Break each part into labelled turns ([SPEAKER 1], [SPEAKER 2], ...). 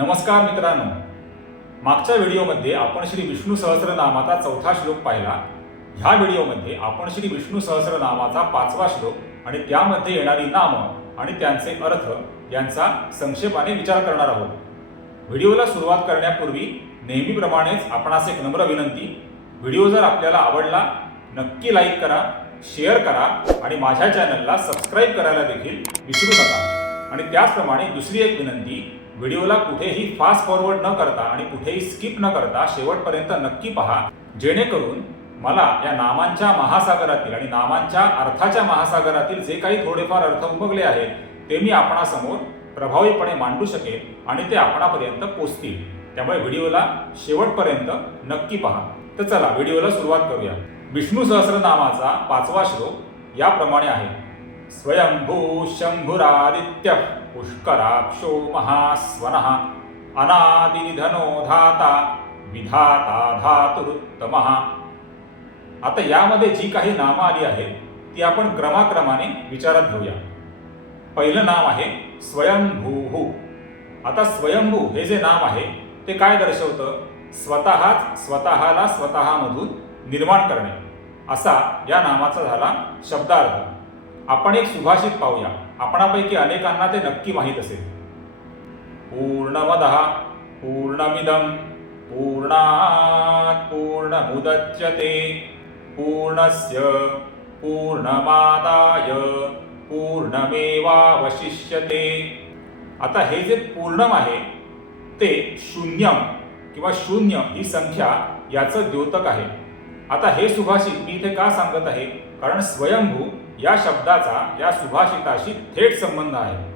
[SPEAKER 1] नमस्कार मित्रांनो. मागच्या व्हिडिओमध्ये आपण श्री विष्णू सहस्रनामाचा चौथा श्लोक पाहिला. ह्या व्हिडिओमध्ये आपण श्री विष्णू सहस्रनामाचा पाचवा श्लोक आणि त्यामध्ये येणारी नामं आणि त्यांचे अर्थ यांचा संक्षेपाने विचार करणार आहोत. व्हिडिओला सुरुवात करण्यापूर्वी नेहमीप्रमाणेच आपणास एक नम्र विनंती. व्हिडिओ जर आपल्याला आवडला नक्की लाईक करा शेअर करा आणि माझ्या चॅनलला सबस्क्राईब करायला देखील विसरू नका. आणि त्याचप्रमाणे दुसरी एक विनंती व्हिडिओला कुठेही फास्ट फॉरवर्ड न करता आणि कुठेही स्किप न करता शेवटपर्यंत नक्की पहा जेणेकरून मला या नामांच्या महासागरातील आणि नामांच्या अर्थाच्या महासागरातील जे काही थोडेफार अर्थ उमगले आहेत ते मी आपणासमोर प्रभावीपणे मांडू शकेन आणि ते आपणापर्यंत पोचतील. त्यामुळे व्हिडिओला शेवटपर्यंत नक्की पहा. तर चला व्हिडिओला सुरुवात करूया. विष्णू सहस्रनामाचा पाचवा श्लोक याप्रमाणे आहे. स्वयंभू शंभुरादित्य पुष्कराक्षो महास्वनः। अनादिनिधनो धाता विधाता धातुरुत्तमः। आता यामध्ये जी काही नामं आली आहेत ती आपण क्रमाक्रमाने विचारात घेऊया. पहिलं नाम आहे स्वयंभू। आता स्वयंभू हे जे नाम आहे ते काय दर्शवतं? स्वतःच स्वतःला स्वतःमधून निर्माण करणे. असा या नामाचा झाला शब्दार्थ. आपण एक सुभाषित पाहूया. आपणापैकी अनेकांना ते नक्की माहीत असेल. पूर्णमद पूर्णमिदम पूर्णात् पूर्णमुदच्यते. पूर्णस्य पूर्णमादाय पूर्णमेवावशिष्यते. आता हे जे पूर्णम आहे ते शून्यम किंवा शून्य ही संख्या याचं द्योतक आहे. आता हे सुभाषित मी इथे का सांगत आहे? कारण स्वयंभू या शब्दाचा या सुभाषिताशी थेट संबंध आहे.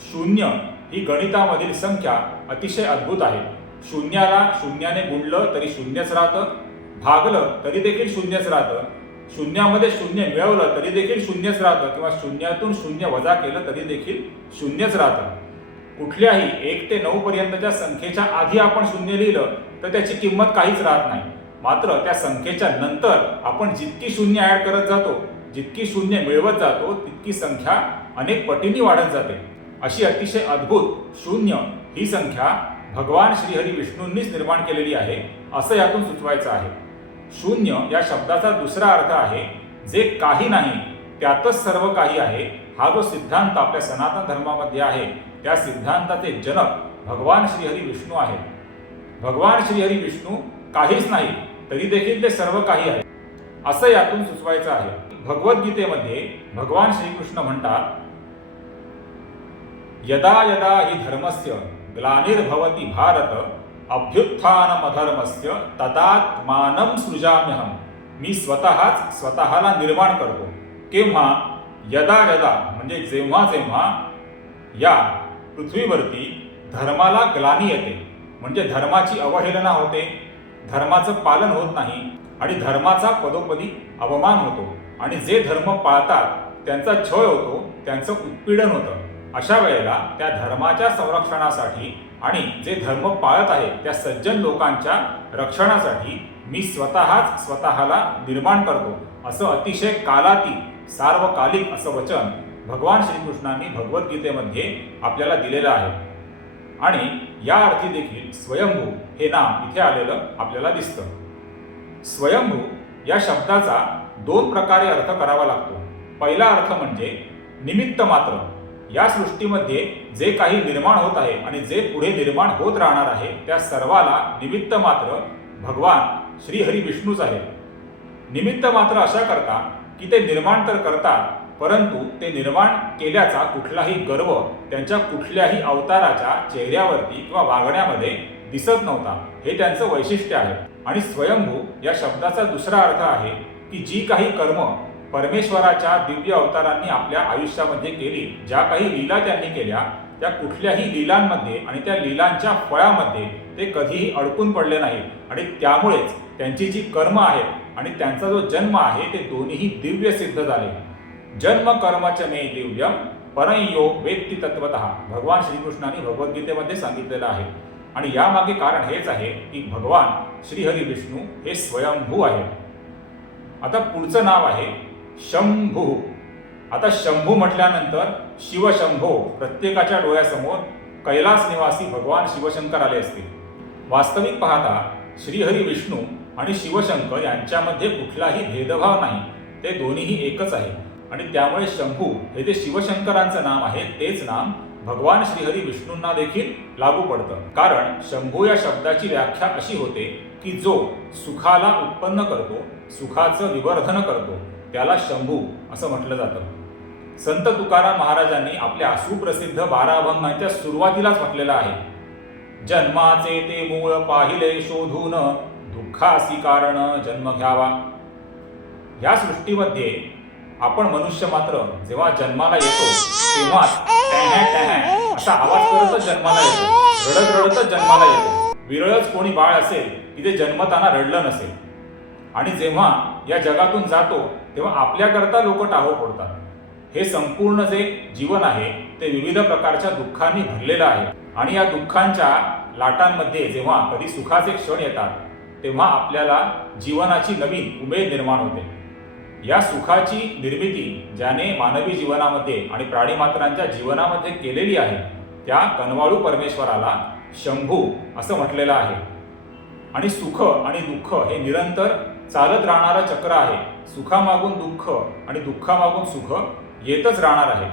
[SPEAKER 1] शून्य ही गणितामधील संख्या अतिशय अद्भुत आहे. शून्याला शून्याने गुणलं तरी शून्यच राहतं. भागलं तरी देखील शून्यच राहतं. शून्यामध्ये शून्य मिळवलं तरी देखील शून्यच राहतं किंवा शून्यातून शून्य वजा केलं तरी देखील शून्यच राहतं. कुठल्याही एक ते नऊ पर्यंतच्या संख्येच्या आधी आपण शून्य लिहिलं तर त्याची किंमत काहीच राहत नाही. मात्र त्या संख्येच्या नंतर आपण जितकी शून्य ॲड करत जातो जितकी शून्य मिळवत जातो तितकी संख्या अनेक पटींनी वाढत जाते. अशी अतिशय अद्भुत शून्य ही संख्या भगवान श्रीहरी विष्णूंनीच निर्माण केलेली आहे असं यातून सुचवायचं आहे. शून्य या शब्दाचा दुसरा अर्थ आहे जे काही नाही त्यातच सर्व काही आहे हा जो सिद्धांत आपल्या सनातन धर्मामध्ये आहे त्या सिद्धांताचे जनक भगवान श्रीहरी विष्णू आहे भगवान श्रीहरी विष्णू काहीच नाही तरी देखील ते सर्व काही आहे असं यातून सुचवायचं आहे. भगवद्गीतेमध्ये भगवान श्रीकृष्ण म्हणतात यदा यदा हि धर्मस्य ग्लानिर्भवती भारत अभ्युत्थानमधर्मस्य तदात्मानं सृजाम्यहम मी स्वतःच स्वतःला निर्माण करतो. केव्हा? यदा यदा म्हणजे जेव्हा जेव्हा या पृथ्वीवरती धर्माला ग्लानी येते म्हणजे धर्माची अवहेलना होते. धर्माचं पालन होत नाही आणि धर्माचा पदोपदी अवमान होतो. आणि जे धर्म पाळतात त्यांचा छळ होतो त्यांचं उत्पीडन होतं. अशा वेळेला त्या धर्माच्या संरक्षणासाठी आणि जे धर्म पाळत आहेत त्या सज्जन लोकांच्या रक्षणासाठी मी स्वतःच स्वतःला निर्माण करतो. असं अतिशय कालाती सार्वकालिक असं वचन भगवान श्रीकृष्णांनी भगवद्गीतेमध्ये आपल्याला दिलेलं आहे. आणि या अर्थी देखील स्वयंभू हे नाम इथे आलेलं आपल्याला दिसतं. स्वयंभू या शब्दाचा दोन प्रकारे अर्थ करावा लागतो. पहिला अर्थ म्हणजे निमित्त मात्र. या सृष्टीमध्ये जे काही निर्माण होत आहे आणि जे पुढे निर्माण होत राहणार आहे त्या सर्वाला निमित्त मात्र भगवान श्रीहरी विष्णूच आहे निमित्त मात्र अशा करता की ते निर्माण तर करतात परंतु ते निर्माण केल्याचा कुठलाही गर्व त्यांच्या कुठल्याही अवताराच्या चेहऱ्यावरती किंवा वागण्यामध्ये दिसत नव्हता. हे त्यांचं वैशिष्ट्य आहे. आणि स्वयंभू या शब्दाचा दुसरा अर्थ आहे की जी काही कर्म परमेश्वराच्या दिव्य अवतारांनी आपल्या आयुष्यामध्ये केली ज्या काही लीला त्यांनी केल्या त्या कुठल्याही लीलांमध्ये आणि त्या लीलांच्या फळामध्ये ते कधीही अडकून पडले नाही आणि त्यामुळेच त्यांची जी कर्म आहेत आणि त्यांचा जो जन्म आहे ते दोन्हीही दिव्य सिद्ध झाले. जन्म कर्मच मे दिव्य परयो वेत्ती तत्वत भगवान श्रीकृष्णाने भगवद्गीतेमध्ये सांगितलेलं आहे. आणि यामागे कारण हेच आहे की भगवान श्रीहरी विष्णू हे स्वयंभू आहे आता पुढचं नाव आहे शंभू. आता शंभू म्हटल्यानंतर शिवशंभो प्रत्येकाच्या डोळ्यासमोर कैलास निवासी भगवान शिवशंकर आले असतील. वास्तविक पाहता श्रीहरी विष्णू आणि शिवशंकर यांच्यामध्ये कुठलाही भेदभाव नाही. ते दोन्हीही एकच आहे. आणि त्यामुळे शंभू हे जे शिवशंकरांचं नाम आहे तेच नाम भगवान श्रीहरी विष्णूंना देखील लागू पडतं. कारण शंभू या शब्दाची व्याख्या अशी होते की जो सुखाला उत्पन्न करतो सुखाचं विवर्धन करतो त्याला शंभू असं म्हटलं जातं. संत तुकाराम महाराजांनी आपल्या सुप्रसिद्ध बारा अभंगांच्या सुरुवातीलाच म्हटलेलं आहे. जन्माचे ते मूळ पाहिले शोधून दुःखासी कारण जन्म घ्यावा. या सृष्टीमध्ये आपण मनुष्य मात्र जेव्हा जन्माला येतो तेव्हा असा आवाज करतच जन्माला येतो. रडत रडतच जन्माला येतो. विरळच कोणी बाळ असेल की ते जन्मताना रडलं नसेल. आणि जेव्हा या जगातून जातो तेव्हा आपल्याकरता लोक टाहो फोडतात. हे संपूर्ण जे जीवन आहे ते विविध प्रकारच्या दुःखांनी भरलेलं आहे. आणि या दुःखांच्या लाटांमध्ये जेव्हा कधी सुखाचे क्षण येतात तेव्हा आपल्याला जीवनाची नवीन उमेद निर्माण होते. या सुखाची निर्मिती ज्याने मानवी जीवनामध्ये आणि प्राणीमात्रांच्या जीवनामध्ये केलेली आहे त्या कनवाळू परमेश्वराला शंभू असं म्हटलेलं आहे. आणि सुख आणि दुःख हे निरंतर चालत राहणारं चक्र आहे. सुखामागून दुःख आणि दुःखामागून सुख येतच राहणार आहे.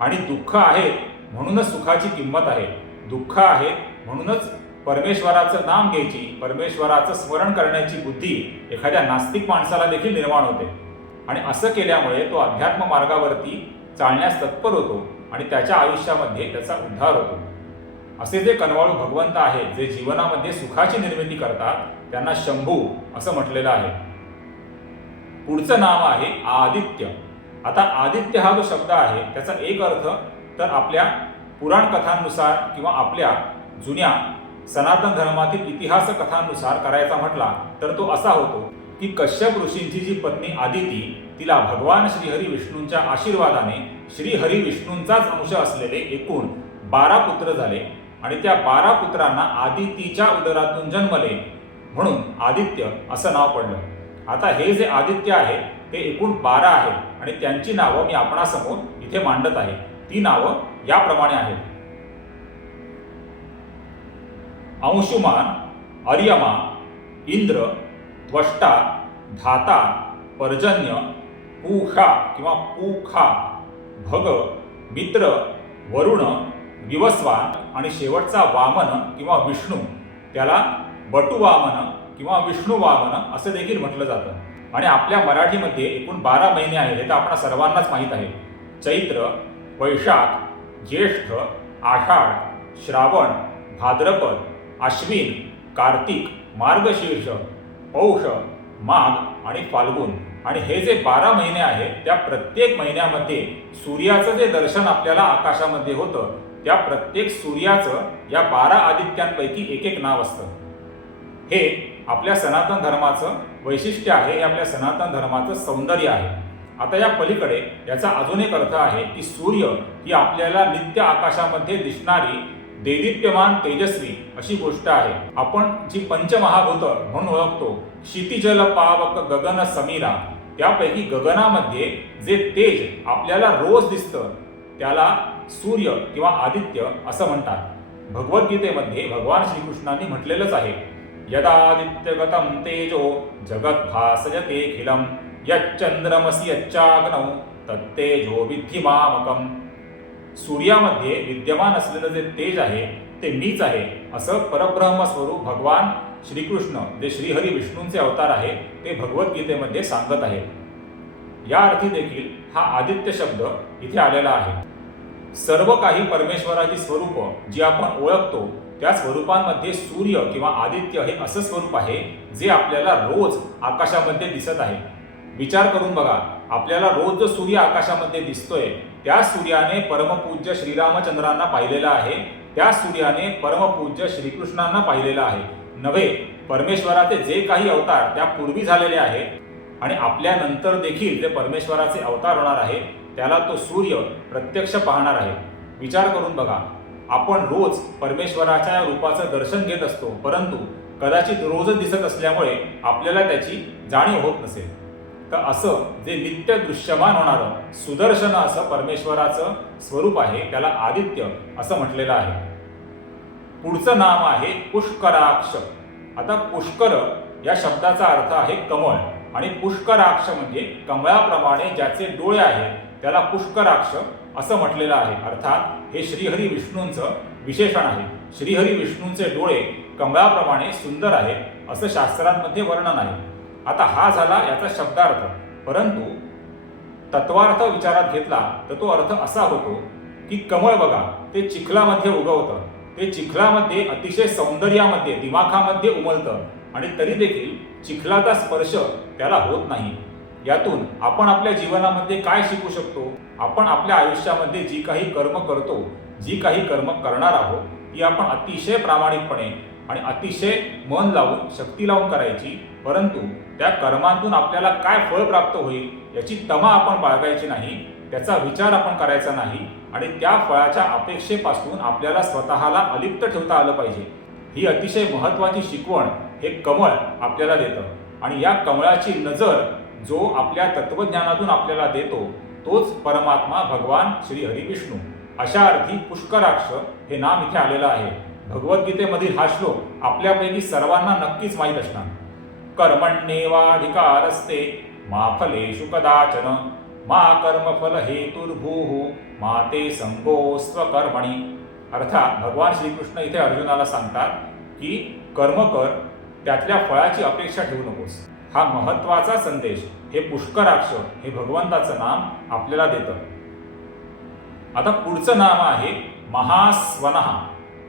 [SPEAKER 1] आणि दुःख आहे म्हणूनच सुखाची किंमत आहे. दुःख आहे म्हणूनच परमेश्वराचं नाम घ्यायची परमेश्वराचं स्मरण करण्याची बुद्धी एखाद्या नास्तिक माणसाला देखील निर्माण होते. आणि असं केल्यामुळे तो अध्यात्म मार्गावरती चालण्यास तत्पर होतो आणि त्याच्या आयुष्यामध्ये त्याचा उद्धार होतो. असे जे कनवाळू भगवंत आहेत जे जीवनामध्ये सुखाची निर्मिती करतात त्यांना शंभू असं म्हटलेलं आहे. पुढचं नाव आहे आदित्य. आता आदित्य हा जो शब्द आहे त्याचा एक अर्थ तर आपल्या पुराण कथांनुसार किंवा आपल्या जुन्या सनातन धर्मातील इतिहास कथांनुसार करायचा म्हटला तर तो असा होतो की कश्यप ऋषींची जी पत्नी आदिती तिला भगवान श्रीहरी विष्णूंच्या आशीर्वादाने श्रीहरी विष्णूंचाच अंश असलेले एकूण बारा पुत्र झाले. आणि त्या बारा पुत्रांना आदितीच्या उदरातून जन्मले म्हणून आदित्य असं नाव पडलं. आता हे जे आदित्य आहे ते एकूण बारा आहेत आणि त्यांची नावं मी आपणासमोर इथे मांडत आहे. ती नावं याप्रमाणे आहेत. अंशुमान अर्यमा इंद्र त्वष्टा धाता पर्जन्य पूखा किंवा पूखा भग मित्र वरुण विवस्वान आणि शेवटचा वामन किंवा विष्णू त्याला बटुवामन किंवा विष्णू वामन असं देखील म्हटलं जातं. आणि आपल्या मराठीमध्ये एकूण बारा महिने आहेत हे तर आपणा सर्वांनाच माहीत आहे. चैत्र वैशाख ज्येष्ठ आषाढ श्रावण भाद्रपद आश्विन कार्तिक मार्गशीर्ष पौष माघ आणि फाल्गुन. आणि हे जे बारा महिने आहेत त्या प्रत्येक महिन्यामध्ये सूर्याचं जे दर्शन आपल्याला आकाशामध्ये होतं त्या प्रत्येक सूर्याचं या बारा आदित्यांपैकी एक एक नाव असतं. हे आपल्या सनातन धर्माचं वैशिष्ट्य आहे हे आपल्या सनातन धर्माचं सौंदर्य आहे. आता या पलीकडे याचा अजून एक अर्थ आहे की सूर्य ही आपल्याला नित्य आकाशामध्ये दिसणारी देदित्यमान तेजस्वी अशी गोष्ट आहे. आपण जी पंचमहाभूत म्हणून ओळखतो क्षितिजल पावक गगन समीरा त्यापैकी गगनामध्ये जे तेज आपल्याला रोज दिसतं त्याला सूर्य किंवा आदित्य असं म्हणतात. भगवद्गीतेमध्ये भगवान श्रीकृष्णांनी म्हटलेलंच आहे यदादित्यगतं तेजो जगत भासयतेखिलम यच्चंद्रमसि यच्चाग्नौ तत्तेजो विद्धी मामकम. सूर्यामध्ये विद्यमान असलेलं जे तेज आहे ते मीच आहे असं परब्रह्म स्वरूप भगवान श्रीकृष्ण जे श्रीहरी विष्णूंचे अवतार आहे ते भगवद्गीतेमध्ये सांगत आहे. या अर्थी देखील हा आदित्य शब्द इथे आलेला आहे. सर्व काही परमेश्वराची स्वरूप जी आपण ओळखतो त्या स्वरूपांमध्ये सूर्य किंवा आदित्य हे असं स्वरूप आहे जे आपल्याला रोज आकाशामध्ये दिसत आहे. विचार करून बघा आपल्याला रोज जो सूर्य आकाशामध्ये दिसतोय त्या सूर्याने परमपूज्य श्रीरामचंद्रांना पाहिलेला आहे त्या सूर्याने परमपूज्य श्रीकृष्णांना पाहिलेला आहे. नव्हे परमेश्वराचे जे काही अवतार त्या पूर्वी झालेले आहेत आणि आपल्या नंतर देखील जे परमेश्वराचे अवतार होणार आहे त्याला तो सूर्य प्रत्यक्ष पाहणार आहे. विचार करून बघा. आपण रोज परमेश्वराच्या रूपाचं दर्शन घेत असतो परंतु कदाचित रोजच दिसत असल्यामुळे आपल्याला त्याची जाणीव होत नसेल. तर असं जे नित्य दृश्यमान होणारं सुदर्शन असं परमेश्वराचं स्वरूप आहे त्याला आदित्य असं म्हटलेलं आहे. पुढचं नाम आहे पुष्कराक्ष. आता पुष्कर या शब्दाचा अर्थ आहे कमळ. आणि पुष्कराक्ष म्हणजे कमळाप्रमाणे ज्याचे डोळे आहेत त्याला पुष्कराक्ष असं म्हटलेलं आहे. अर्थात हे श्रीहरी विष्णूंचं विशेषण आहे. श्रीहरी विष्णूंचे डोळे कमळाप्रमाणे सुंदर आहेत असं शास्त्रांमध्ये वर्णन आहे. आता हा झाला याचा शब्दार्थ. परंतु तत्वार्थ विचारात घेतला तर तो अर्थ असा होतो की कमळ बघा ते चिखलामध्ये उगवतं. ते चिखलामध्ये अतिशय सौंदर्यामध्ये दिमाखामध्ये उमलतं आणि तरी देखील चिखलाचा स्पर्श त्याला होत नाही. यातून आपण आपल्या जीवनामध्ये काय शिकू शकतो? आपण आपल्या आयुष्यामध्ये जी काही कर्म करतो जी काही कर्म करणार आहोत ती आपण अतिशय प्रामाणिकपणे आणि अतिशय मन लावून शक्ती लावून करायची. परंतु त्या कर्मातून आपल्याला काय फळ प्राप्त होईल याची तमा आपण बाळगायची नाही त्याचा विचार आपण करायचा नाही आणि त्या फळाच्या अपेक्षेपासून आपल्याला स्वतःला अलिप्त ठेवता आलं पाहिजे. ही अतिशय महत्वाची शिकवण हे कमळ आपल्याला देतं. आणि या कमळाची नजर जो आपल्या तत्वज्ञानातून आपल्याला देतो तोच परमात्मा भगवान श्री हरी विष्णू अशा अर्थी पुष्कराक्ष हे नाम इथे आलेलं आहे. भगवद्गीतेमधील हा श्लोक आपल्यापैकी सर्वांना नक्कीच माहीत असणार. कर्मण्येवाधिकारस्ते मा फलेषु कदाचन मा कर्मफल हेतुर्भूः मा ते संगोस्त्वकर्मणि अर्थात भगवान श्रीकृष्ण इथे अर्जुनाला सांगतात की कर्म कर त्यातल्या फळाची अपेक्षा ठेवू नकोस. हा महत्त्वाचा संदेश हे पुष्कराक्ष हे भगवंताचं नाम आपल्याला देतं. आता पुढचं नाम आहे महास्वन.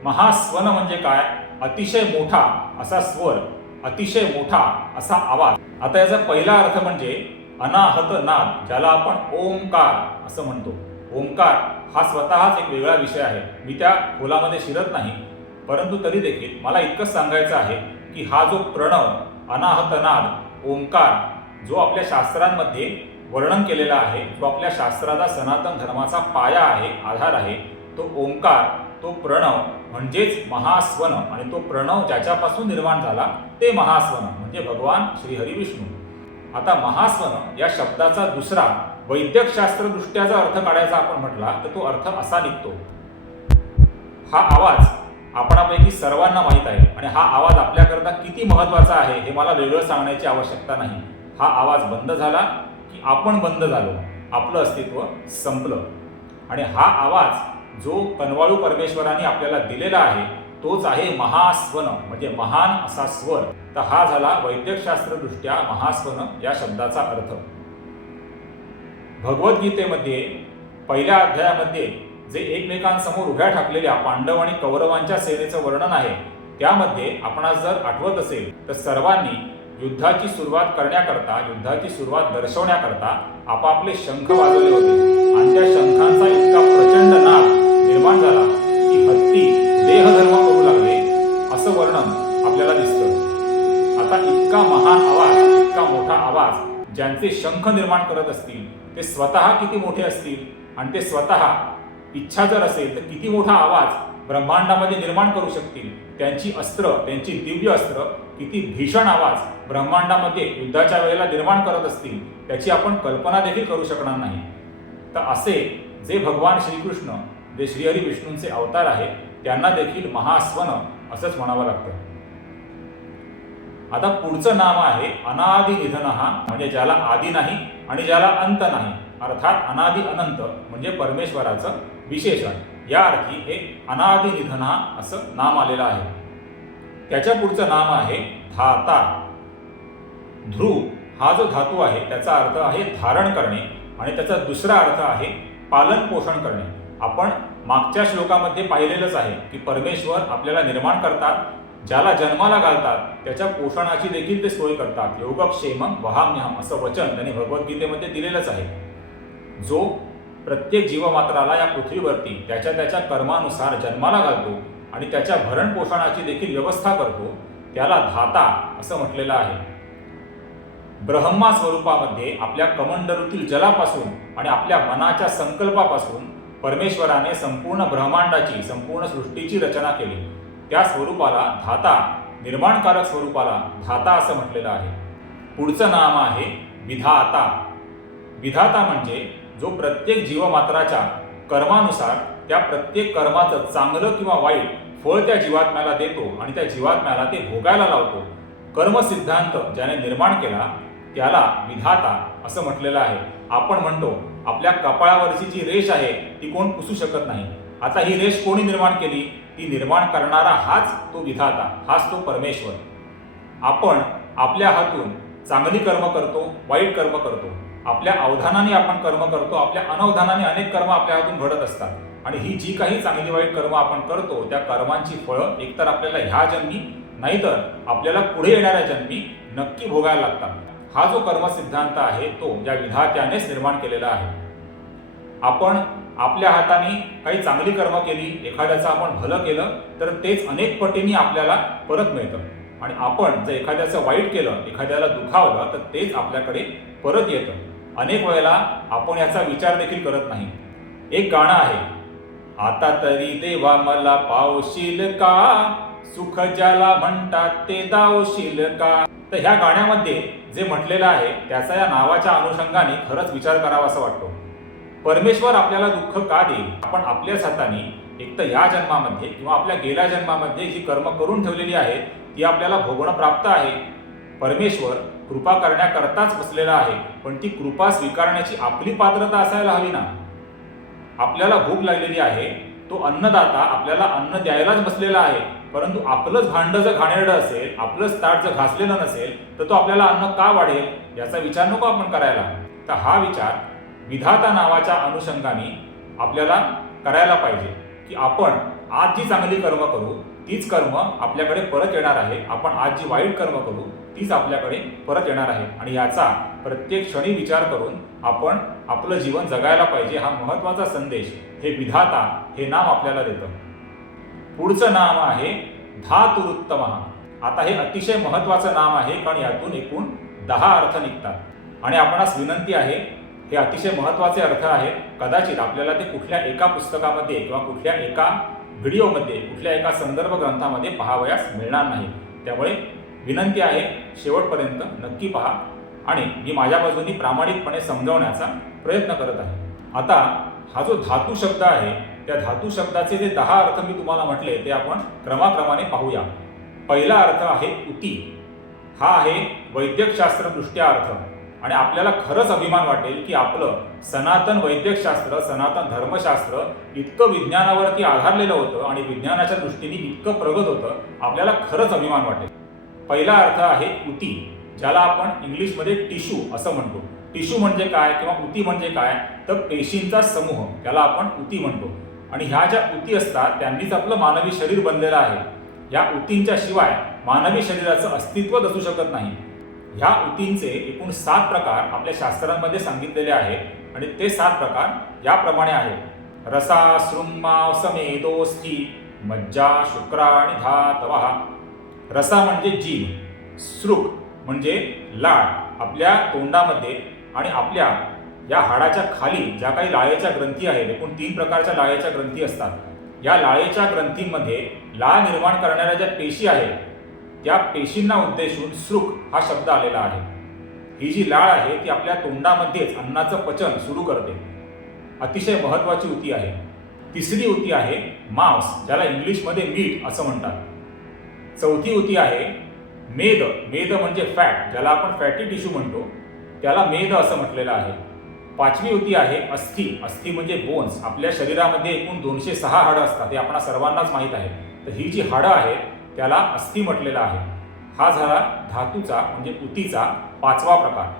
[SPEAKER 1] महास्वन म्हणजे काय? अतिशय मोठा असा स्वर अतिशय मोठा असा आवाज. आता याचा पहिला अर्थ म्हणजे अनाहत नाद ज्याला आपण ओंकार असं म्हणतो. ओंकार हा स्वतःच एक वेगळा विषय आहे. मी त्या खोलामध्ये शिरत नाही. परंतु तरी देखील मला इतकंच सांगायचं आहे की हा जो प्रणव अनाहत नाद ओंकार जो आपल्या शास्त्रांमध्ये वर्णन केलेला आहे जो आपल्या शास्त्राचा सनातन धर्माचा पाया आहे आधार आहे तो ओंकार तो प्रणव म्हणजेच महास्वन आणि तो प्रणव ज्याच्यापासून निर्माण झाला ते महास्वन म्हणजे भगवान श्रीहरी विष्णू. आता महास्वन या शब्दाचा दुसरा वैद्यकशास्त्रदृष्ट्याचा अर्थ काढायचा आपण म्हटला तर तो अर्थ असा निघतो. हा आवाज आपणापैकी सर्वांना माहीत आहे आणि हा आवाज आपल्याकरता किती महत्त्वाचा आहे हे मला वेगळं सांगण्याची आवश्यकता नाही. हा आवाज बंद झाला की आपण बंद झालो. आपलं अस्तित्व संपलं. आणि हा आवाज जो कनवाळू परमेश्वराने आपल्याला दिलेला आहे तोच आहे महास्वन म्हणजे महान असा स्वर. तर हा झाला वैद्यकशास्त्रदृष्ट्या महास्वन या शब्दाचा अर्थ. भगवद्गीतेमध्ये पहिल्या अध्यायामध्ये जे एकमेकांसमोर उभ्या ठाकलेल्या पांडव आणि कौरवांच्या सेनेचं वर्णन आहे त्यामध्ये आपणास जर आठवत असेल तर सर्वांनी युद्धाची सुरुवात करण्याकरता युद्धाची सुरुवात दर्शवण्याकरता आपापले शंख वाजवले होते. आणि त्या शंखांचा इतका प्रचंड नाद निर्माण झाला की हत्ती देहधर्म करू लागले असं वर्णन आपल्याला दिसतं. आता इतका महान आवाज इतका मोठा आवाज ज्यांचे शंख निर्माण करत असतील ते स्वतः किती मोठे असतील? आणि ते स्वतः इच्छा जर असेल तर किती मोठा आवाज ब्रह्मांडामध्ये निर्माण करू शकतील? त्यांची अस्त्र त्यांची दिव्य अस्त्र किती भीषण आवाज ब्रह्मांडामध्ये युद्धाच्या वेळेला निर्माण करत असतील त्याची आपण कल्पना देखील करू शकणार नाही. तर असे जे भगवान श्रीकृष्ण जे श्रीहरी विष्णूंचे अवतार आहेत त्यांना देखील महास्वन असंच म्हणावं लागतं. आता पुढचं नाम आहे अनादि निधन म्हणजे ज्याला आदी नाही आणि ज्याला अंत नाही. अर्थात अनादि अनंत म्हणजे परमेश्वराचं विशेषण. या अर्थी हे अनादि निधन असं नाम आलेलं आहे. त्याच्या पुढचं नाम आहे धाता. ध्रुव हा जो धातू आहे त्याचा अर्थ आहे धारण करणे आणि त्याचा दुसरा अर्थ आहे पालन पोषण करणे. आपण मागच्या श्लोकामध्ये पाहिलेलंच आहे की परमेश्वर आपल्याला निर्माण करतात ज्याला जन्माला घालतात त्याच्या पोषणाची देखील ते सोय करतात. योगक्षेमम वहाम्यहम असं वचन त्यांनी भगवद्गीतेमध्ये दिलेलंच आहे. जो प्रत्येक जीवमात्राला या पृथ्वीवरती त्याच्या त्याच्या कर्मानुसार जन्माला घालतो आणि त्याच्या भरणपोषणाची देखील व्यवस्था करतो त्याला धाता असं म्हटलेलं आहे. ब्रह्मा स्वरूपामध्ये आपल्या कमंडलूतील जलापासून आणि आपल्या मनाच्या संकल्पापासून परमेश्वराने संपूर्ण ब्रह्मांडाची संपूर्ण सृष्टीची रचना केली. त्या स्वरूपाला धाता निर्माणकारक स्वरूपाला धाता असं म्हटलेलं आहे. पुढचं नाम आहे विधाता. विधाता म्हणजे जो प्रत्येक जीवमात्राच्या कर्मानुसार त्या प्रत्येक कर्माचं चांगलं किंवा वाईट फळ त्या जीवात्म्याला देतो आणि त्या जीवात्म्याला ते भोगायला लावतो. कर्मसिद्धांत ज्याने निर्माण केला त्याला विधाता असं म्हटलेलं आहे. आपण म्हणतो आपल्या कपाळावरची जी रेष आहे ती कोण पुसू शकत नाही. आता ही रेष कोणी निर्माण केली? ती निर्माण करणारा हाच तो विधाता हाच तो परमेश्वर. आपण आपल्या हातून चांगली कर्म करतो वाईट कर्म करतो. आपल्या अवधानाने आपण कर्म करतो आपल्या अनवधानाने अनेक कर्म आपल्या हातून घडत असतात. आणि ही जी काही चांगली वाईट कर्म आपण करतो त्या कर्मांची फळं एकतर आपल्याला ह्या जन्मी नाहीतर आपल्याला पुढे येणाऱ्या जन्मी नक्की भोगायला लागतात. हा जो कर्म सिद्धांत आहे तो या विधात्यानेच निर्माण केलेला आहे. आपण आपल्या हाताने काही चांगली कर्म केली एखाद्याचं आपण भलं केलं तर तेच अनेक पटीने आपल्याला परत मिळतं. आणि आपण जर एखाद्याचं वाईट केलं एखाद्याला दुखावलं तर तेच आपल्याकडे परत येतं. अनेक वेळेला आपण याचा विचार देखील करत नाही. एक गाणं आहे आता तरी देवा मला पावशील का? सुख ज्याला म्हणतात ते दावशील का? तर ह्या गाण्यामध्ये जे म्हटलेलं आहे त्याचा या नावाच्या अनुषंगाने खरंच विचार करावा असं वाटतो. परमेश्वर आपल्याला दुःख का देईल? आपण आपल्याच हाताने एक तर या जन्मामध्ये किंवा आपल्या गेल्या जन्मामध्ये जी कर्म करून ठेवलेली आहे ती आपल्याला भोगणं प्राप्त आहे. परमेश्वर कृपा करण्याकरताच बसलेला आहे पण ती कृपा स्वीकारण्याची आपली पात्रता असायला हवी ना? आपल्याला भूक लागलेली आहे तो अन्नदाता आपल्याला अन्न द्यायलाच बसलेला आहे परंतु आपलंच भांड जर घाणेरडं असेल आपलंच ताट जर घासलेलं नसेल तर तो आपल्याला अन्न का वाढेल याचा विचार नको आपण करायला. तर हा विचार विधाता नावाच्या अनुषंगाने आपल्याला करायला पाहिजे की आपण आज जी चांगली कर्म करू तीच कर्म आपल्याकडे परत येणार आहे आपण आज जी वाईट कर्म करू तीच आपल्याकडे परत येणार आहे. आणि याचा प्रत्येक क्षणी विचार करून आपण आपलं जीवन जगायला पाहिजे हा महत्त्वाचा संदेश हे विधाता हे नाम आपल्याला देतं. पुढचं नाम आहे धातुरुत्तम. आता हे अतिशय महत्वाचं नाम आहे कारण यातून एकूण दहा अर्थ निघतात. आणि आपणास विनंती आहे हे अतिशय महत्त्वाचे अर्थ आहेत. कदाचित आपल्याला ते कुठल्या एका पुस्तकामध्ये किंवा कुठल्या एका व्हिडिओमध्ये कुठल्या एका संदर्भ ग्रंथामध्ये पाहावयास मिळणार नाही. त्यामुळे विनंती आहे शेवटपर्यंत नक्की पहा आणि मी माझ्या बाजूनी प्रामाणिकपणे समजवण्याचा प्रयत्न करत आहे. आता हा जो धातू शब्द आहे त्या धातू शब्दाचे जे दहा अर्थ मी तुम्हाला म्हटले ते आपण क्रमाक्रमाने पाहूया. पहिला अर्थ आहे उती हा आहे वैद्यकशास्त्रदृष्ट्या अर्थ. आणि आपल्याला खरंच अभिमान वाटेल की आपलं सनातन वैद्यकशास्त्र सनातन धर्मशास्त्र इतकं विज्ञानावरती आधारलेलं होतं आणि विज्ञानाच्या दृष्टीने इतकं प्रगत होतं आपल्याला खरंच अभिमान वाटेल. पहिला अर्थ आहे उती ज्याला आपण इंग्लिशमध्ये टिशू असं म्हणतो. टिशू म्हणजे काय किंवा उती म्हणजे काय? तर पेशींचा समूह त्याला आपण उती म्हणतो. आणि ह्या ज्या उती असतात त्यांनीच आपलं मानवी शरीर बनलेलं आहे. या उतींच्या शिवाय मानवी शरीराचं अस्तित्वच असू शकत नाही. ह्या उतींचे एकूण सात प्रकार आपल्या शास्त्रांमध्ये सांगितलेले आहेत आणि ते सात प्रकार याप्रमाणे आहेत. रसा सृम्मा समेदोस्थी मज्जा शुक्रा आणि धातवा रसा म्हणजे जीव सृक म्हणजे लाळ आपल्या तोंडामध्ये आणि आपल्या या हाडाच्या खाली ज्या काही लाळेच्या ग्रंथी आहेत एकूण तीन प्रकारच्या लाळेच्या ग्रंथी असतात. या लाळेच्या ग्रंथींमध्ये लाळ निर्माण करणाऱ्या ज्या पेशी आहेत त्या पेशींना उद्देशून सृक हा शब्द आलेला आहे. ही जी लाळ आहे ती आपल्या तोंडामध्येच अन्नाचं पचन सुरू करते. अतिशय महत्त्वाची उती आहे. तिसरी उती आहे मांस ज्याला इंग्लिशमध्ये मीठ असं म्हणतात. चौथी उती आहे मेद. मेद म्हणजे फॅट ज्याला आपण फॅटी टिश्यू म्हणतो. त्याला मेद असं म्हटलेलं आहे. पाचवी उती आहे अस्थि. अस्थि म्हणजे बोन्स आपल्या शरीरामध्ये एकूण दोनशे सहा हाडं असतात. हे आपणा सर्वांनाच माहीत आहे. तर ही जी हाडं आहेत त्याला अस्थि म्हटलेलं आहे. हा झाला धातूचा म्हणजे उतीचा पाचवा प्रकार.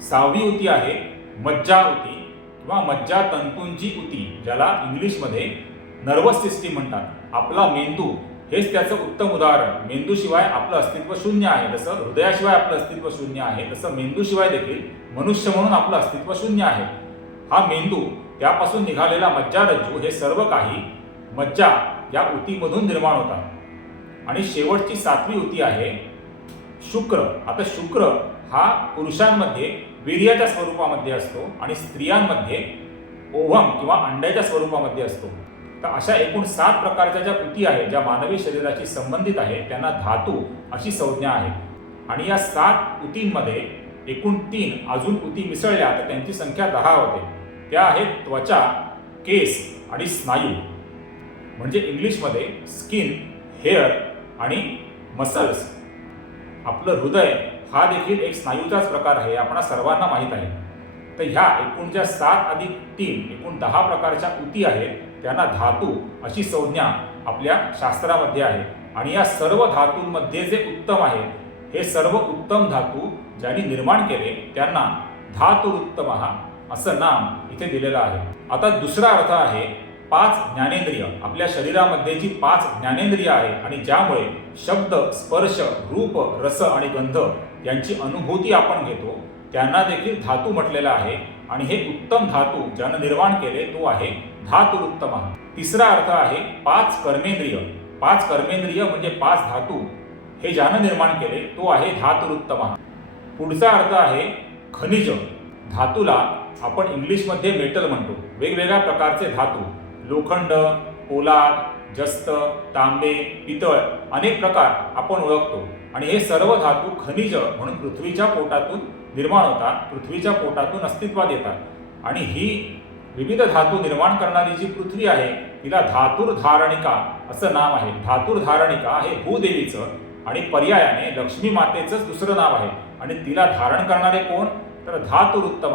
[SPEAKER 1] सहावी उती आहे मज्जा उती किंवा मज्जा तंतूंची उती ज्याला इंग्लिशमध्ये नर्वस सिस्टीम म्हणतात. आपला मेंदू हेच त्याचं उत्तम उदाहरण. मेंदूशिवाय आपलं अस्तित्व शून्य आहे. जसं हृदयाशिवाय आपलं अस्तित्व शून्य आहे तसं मेंदूशिवाय देखील मनुष्य म्हणून आपलं अस्तित्व शून्य आहे. हा मेंदू त्यापासून निघालेला मज्जारज्जू हे सर्व काही मज्जा या उतीमधून निर्माण होतात. आणि शेवटची सातवी उती आहे शुक्र. आता शुक्र हा पुरुषांमध्ये वीर्याच्या स्वरूपामध्ये असतो आणि स्त्रियांमध्ये ओव्हम किंवा अंड्याच्या स्वरूपामध्ये असतो. तर अशा एकूण सात प्रकारच्या ज्या कृती आहेत ज्या मानवी शरीराशी संबंधित आहेत त्यांना धातू अशी संज्ञा आहे. आणि या सात उतींमध्ये एकूण तीन अजून उती मिसळल्या तर त्यांची संख्या दहा होते. त्या आहेत त्वचा केस आणि स्नायू. म्हणजे इंग्लिशमध्ये स्किन हेअर आणि मसल्स. आपलं हृदय हा देखील एक स्नायूचाच प्रकार आहे आपणा सर्वांना माहीत आहे. तर ह्या एकूण ज्या सात अधिक तीन एकूण दहा प्रकारच्या ऊती आहेत त्यांना धातू अशी संज्ञा आपल्या शास्त्रामध्ये आहे. आणि या सर्व धातूंमध्ये जे उत्तम आहे हे सर्व उत्तम धातू ज्यांनी निर्माण केले त्यांना धातुरुत्तम असं नाम इथे दिलेलं आहे. आता दुसरा अर्थ आहे पाच ज्ञानेंद्रिय. आपल्या शरीरामध्ये जी पाच ज्ञानेंद्रिय आहे आणि ज्यामुळे शब्द स्पर्श रूप रस आणि गंध यांची अनुभूती आपण घेतो त्यांना देखील धातू म्हटलेला आहे. आणि हे उत्तम धातू ज्यानं निर्माण केले तो आहे धातुरुत्तम. तिसरा अर्थ आहे पाच कर्मेंद्रिय. पाच कर्मेंद्रिय म्हणजे पाच धातू. हे ज्यानं निर्माण केले तो आहे धातुरुत्तम. पुढचा अर्थ आहे खनिज. धातूला आपण इंग्लिशमध्ये मेटल म्हणतो. वेगवेगळ्या प्रकारचे धातू. लोखंड पोलाद जस्त तांबे पितळ अनेक प्रकार आपण ओळखतो. आणि हे सर्व धातू खनिज म्हणून पृथ्वीच्या पोटातून निर्माण होतात पृथ्वीच्या पोटातून अस्तित्वात येतात. आणि ही विविध धातू निर्माण करणारी जी पृथ्वी आहे तिला धातुर धारणिका असं नाव आहे. धातुर धारणिका हे भूदेवीचं आणि पर्यायाने लक्ष्मी मातेचंच दुसरं नाव आहे. आणि तिला धारण करणारे कोण? तर धातुर उत्तम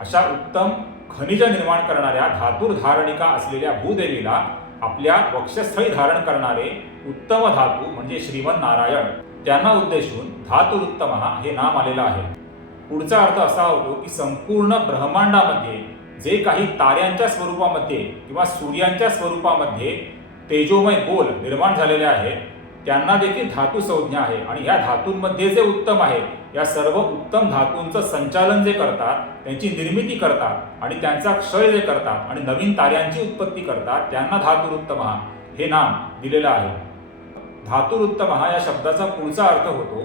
[SPEAKER 1] अशा उत्तम खनिज निर्माण करणाऱ्या धातुर धारणिका असलेल्या भूदेवीला आपल्या वक्षस्थळी धारण करणारे उत्तम धातू म्हणजे श्रीमन नारायण. त्यांना उद्देशून धातुरुत्तम हे नाम आलेलं आहे. पुढचा अर्थ असा होतो की संपूर्ण ब्रह्मांडामध्ये जे काही ताऱ्यांच्या स्वरूपामध्ये किंवा सूर्यांच्या स्वरूपामध्ये तेजोमय गोल निर्माण झालेले आहेत त्यांना देखील धातू संज्ञा आहे. आणि या धातूंमध्ये जे उत्तम आहे या सर्व उत्तम धातूंचं संचालन जे करतात त्यांची निर्मिती करतात आणि त्यांचा क्षय जे करतात आणि नवीन ताऱ्यांची उत्पत्ती करतात त्यांना धातुरुत्तम हे नाम दिलेलं आहे. धातुरुत्तम या शब्दाचा पुढचा अर्थ होतो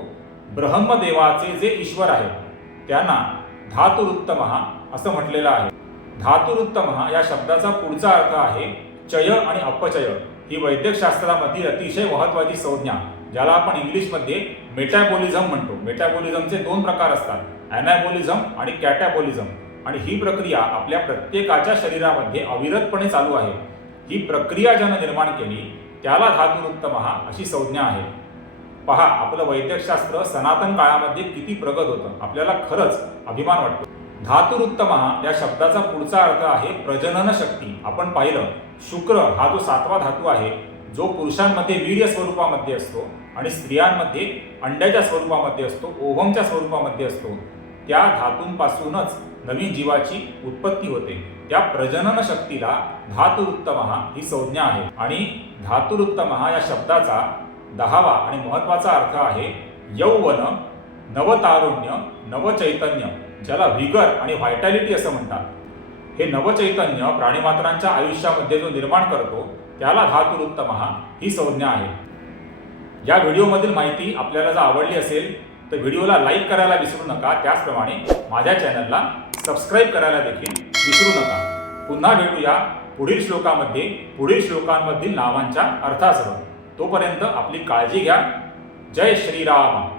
[SPEAKER 1] ब्रह्मदेवाचे जे ईश्वर आहेत त्यांना धातुरुत्तम असं म्हटलेलं आहे. धातुरुत्तम या शब्दाचा पुढचा अर्थ आहे चय आणि अपचय. ही वैद्यकशास्त्रामधील अतिशय महत्वाची संज्ञा ज्याला आपण इंग्लिशमध्ये मेटॅबोलिझम म्हणतो. मेटॅबोलिझमचे दोन प्रकार असतात अॅनाबोलिझम आणि कॅटॅबोलिझम आणि ही प्रक्रिया आपल्या प्रत्येकाच्या शरीरामध्ये अविरतपणे चालू आहे. ही प्रक्रिया ज्यानं निर्माण केली त्याला धातुरुत्तम अशी संज्ञा आहे. पहा आपलं वैद्यकशास्त्र सनातन काळामध्ये किती प्रगत होतं. आपल्याला खरंच अभिमान वाटतो. धातुरुत्तमा या शब्दाचा पुढचा अर्थ आहे प्रजनन शक्ती. आपण पाहिलं शुक्र हा जो सातवा धातू आहे जो पुरुषांमध्ये वीर्य स्वरूपामध्ये असतो आणि स्त्रियांमध्ये अंड्याच्या स्वरूपामध्ये असतो ओव्हमच्या स्वरूपामध्ये असतो. त्या धातूंपासूनच नवीन जीवाची उत्पत्ती होते. त्या प्रजनन शक्तीला धातुरुत्तम ही संज्ञा आहे. आणि धातुरुत्तम या शब्दाचा दहावा आणि महत्त्वाचा अर्थ आहे यौवन नवतारुण्य नवचैतन्य ज्याला व्हिगर आणि व्हायटॅलिटी असं म्हणतात. हे नवचैतन्य प्राणीमात्रांच्या आयुष्यामध्ये जो निर्माण करतो त्याला धातुरुत्तम ही संज्ञा आहे. या व्हिडिओमधील माहिती आपल्याला जर आवडली असेल तर व्हिडिओला लाईक करायला विसरू नका. त्याचप्रमाणे माझ्या चॅनलला सबस्क्राईब करायला देखील विसरू नका. पुन्हा भेटूया पुढील श्लोकामध्ये पुढील श्लोकांमधील नावांच्या अर्थासह. तोपर्यंत आपली काळजी घ्या. जय श्रीराम.